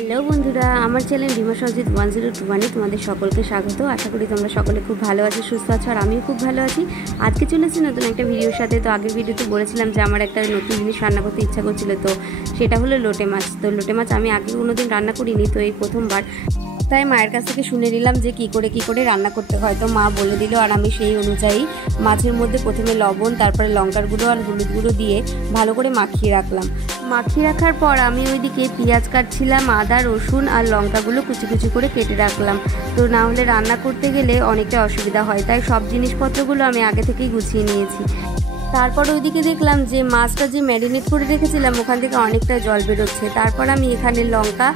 Hello বন্ধুরা, আমার channel Dima Sanjit 1021 তোমাদের সকলকে স্বাগত। আশা করি তোমরা সকলে খুব ভালো আছো, সুস্থ আছো, আর আমিও খুব ভালো আছি। আজকে চলেছি নতুন একটা ভিডিওর সাথে। তো আগের ভিডিওতে বলেছিলাম যে আমার একটা নতুন জিনিস রান্না করতে ইচ্ছা করছিল, তো সেটা হলো লোটে মাছ। তো লোটে মাছ আমি আগে কোনোদিন রান্না করিনি, তো এই প্রথমবার। তাই মায়ের কাছ থেকে শুনে নিলাম যে কী করে রান্না করতে হয়। তো মা বলে দিল, আর আমি সেই অনুযায়ী মাছের মধ্যে প্রথমে লবণ, তারপরে লঙ্কার গুঁড়ো আর হলুদ গুঁড়ো দিয়ে ভালো করে মাখিয়ে রাখলাম। মাখিয়ে রাখার পর আমি ওইদিকে পেঁয়াজ কাটছিলাম, আদা রসুন আর লঙ্কাগুলো কুচি কুচি করে কেটে রাখলাম। তো না হলে রান্না করতে গেলে অনেকটা অসুবিধা হয়, তাই সব জিনিসপত্রগুলো আমি আগে থেকেই গুছিয়ে নিয়েছি। তারপর ওইদিকে দেখলাম যে মাছটা যে ম্যারিনেট করে রেখেছিলাম ওখান থেকে অনেকটা জল বেরোচ্ছে। তারপর আমি এখানে লঙ্কা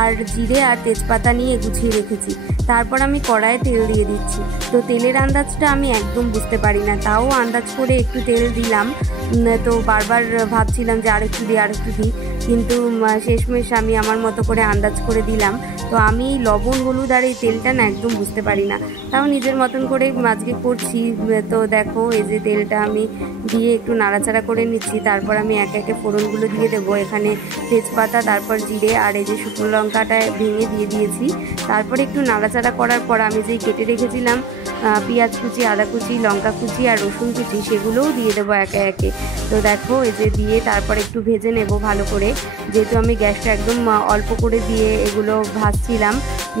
আর জিরে আর তেজপাতা নিয়ে গুছিয়ে রেখেছি। তারপর আমি কড়াইয়ে তেল দিয়ে দিচ্ছি। তো তেলের আন্দাজটা আমি একদম বুঝতে পারি না, তাও আন্দাজ করে একটু তেল দিলাম। তো বারবার ভাবছিলাম যে আরেকটু দিই, কিন্তু শেষমেশ আমি আমার মতো করে আন্দাজ করে দিলাম। তো আমি লবণ হলুদ আর এই তেলটা না একদম বুঝতে পারি না, তাও নিজের মতন করে আজকে করছি। তো দেখো এই যে তেলটা আমি দিয়ে একটু নাড়াচাড়া করে নিচ্ছি। তারপর আমি একে একে ফোড়নগুলো দিয়ে দেবো। এখানে তেজপাতা, তারপর জিরে আর এই যে শুকনো লঙ্কাটা ভেঙে দিয়ে দিয়েছি। তারপরে একটু নাড়াচাড়া করার পর আমি যেই কেটে রেখেছিলাম পেঁয়াজ কুচি, আদা কুচি, লঙ্কা কুচি আর রসুন কুচি, সেগুলোও দিয়ে দেবো একে একে। তো দেখো এই যে দিয়ে তারপর একটু ভেজে নেব ভালো করে, যেহেতু আমি গ্যাসটা একদম অল্প করে দিয়ে এগুলো ভাজছিলাম,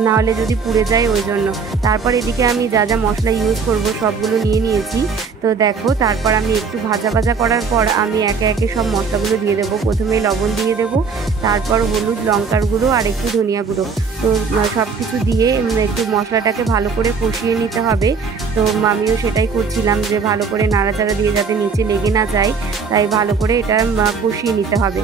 নাহলে যদি পুড়ে যায় ওই জন্য। তারপর এদিকে আমি যা যা মশলা ইউজ করব সবগুলো নিয়ে নিয়েছি। তো দেখো তারপর আমি একটু ভাজা করার পর আমি একে একে সব মশলাগুলো দিয়ে দেবো। প্রথমে লবণ দিয়ে দেবো, তারপর হলুদ, লঙ্কার গুঁড়ো আর একটু ধনিয়া গুঁড়ো। তো সব কিছু দিয়ে একটু মশলাটাকে ভালো করে কষিয়ে নিতে হবে। তো আমিও সেটাই করছিলাম, যে ভালো করে নাড়াচাড়া দিয়ে যাতে নিচে লেগে না যায়, তাই ভালো করে এটা কষিয়ে নিতে হবে।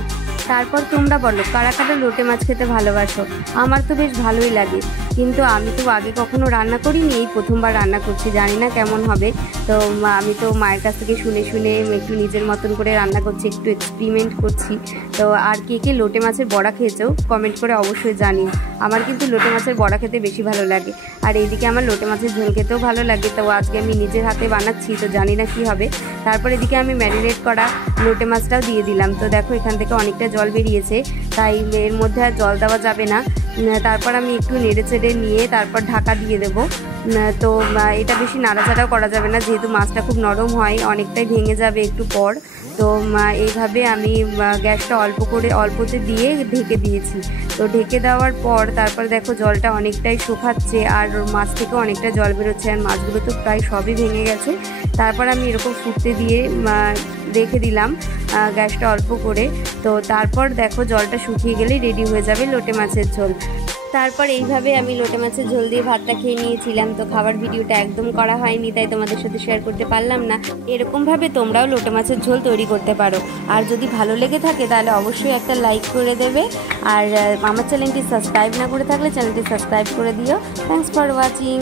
তারপর তোমরা বলো কারা কারা লোটে মাছ খেতে ভালোবাসো। আমার তো বেশ ভালোই লাগে, কিন্তু আমি তো আগে কখনো রান্না করিনি, এই প্রথমবার রান্না করছি, জানি না কেমন হবে। তো আমি তো মায়ের কাছ থেকে শুনে একটু নিজের মতন করে রান্না করছি, একটু এক্সপেরিমেন্ট করছি। তো আর কে লোটে মাছের বড়া খেয়েছো কমেন্ট করে অবশ্যই জানিও। আমার কিন্তু লোটে মাছের বড়া খেতে বেশি ভালো লাগে, আর এইদিকে আমার লোটে মাছের ঝোল খেতেও ভালো লাগে। তো আজকে আমি নিজের হাতে বানাচ্ছি, তো জানি না কি হবে। তারপর এদিকে আমি ম্যারিনেট করা লোটে মাছটাও দিয়ে দিলাম। তো দেখো এখান থেকে অনেকটা জল বেরিয়েছে, তাই এর মধ্যে আর জল দেওয়া যাবে না। তারপর আমি একটু নেড়ে নিয়ে তারপর ঢাকা দিয়ে দেবো। তো এটা বেশি নাড়াচাড়াও করা যাবে না, যেহেতু মাছটা খুব নরম হয়, অনেকটাই ভেঙে যাবে একটু পর। তো এইভাবে আমি গ্যাসটা অল্পতে দিয়ে ঢেকে দিয়েছি। তো ঢেকে দেওয়ার পর তারপর দেখো জলটা অনেকটাই শুকাচ্ছে, আর মাছ থেকেও অনেকটা জল বেরোচ্ছে, আর মাছগুলো তো প্রায় সবই ভেঙে গেছে। তারপর আমি এরকম ফুটতে দিয়ে রেখে দিলাম গ্যাসটা অল্প করে। তো তারপর দেখো জলটা শুকিয়ে গেলেই রেডি হয়ে যাবে লোটে মাছের ঝোল। তারপর এইভাবে আমি লোটে মাছের ঝোল দিয়ে ভাতটা খেয়ে নিয়েছিলাম। তো খাবার ভিডিওটা একদম করা হয়নি, তাই তোমাদের সাথে শেয়ার করতে পারলাম না। এরকমভাবে তোমরাও লোটে মাছের ঝোল তৈরি করতে পারো, আর যদি ভালো লেগে থাকে তাহলে অবশ্যই একটা লাইক করে দেবে। আর আমার চ্যানেলটি সাবস্ক্রাইব না করে থাকলে চ্যানেলটি সাবস্ক্রাইব করে দিও। Thanks for watching.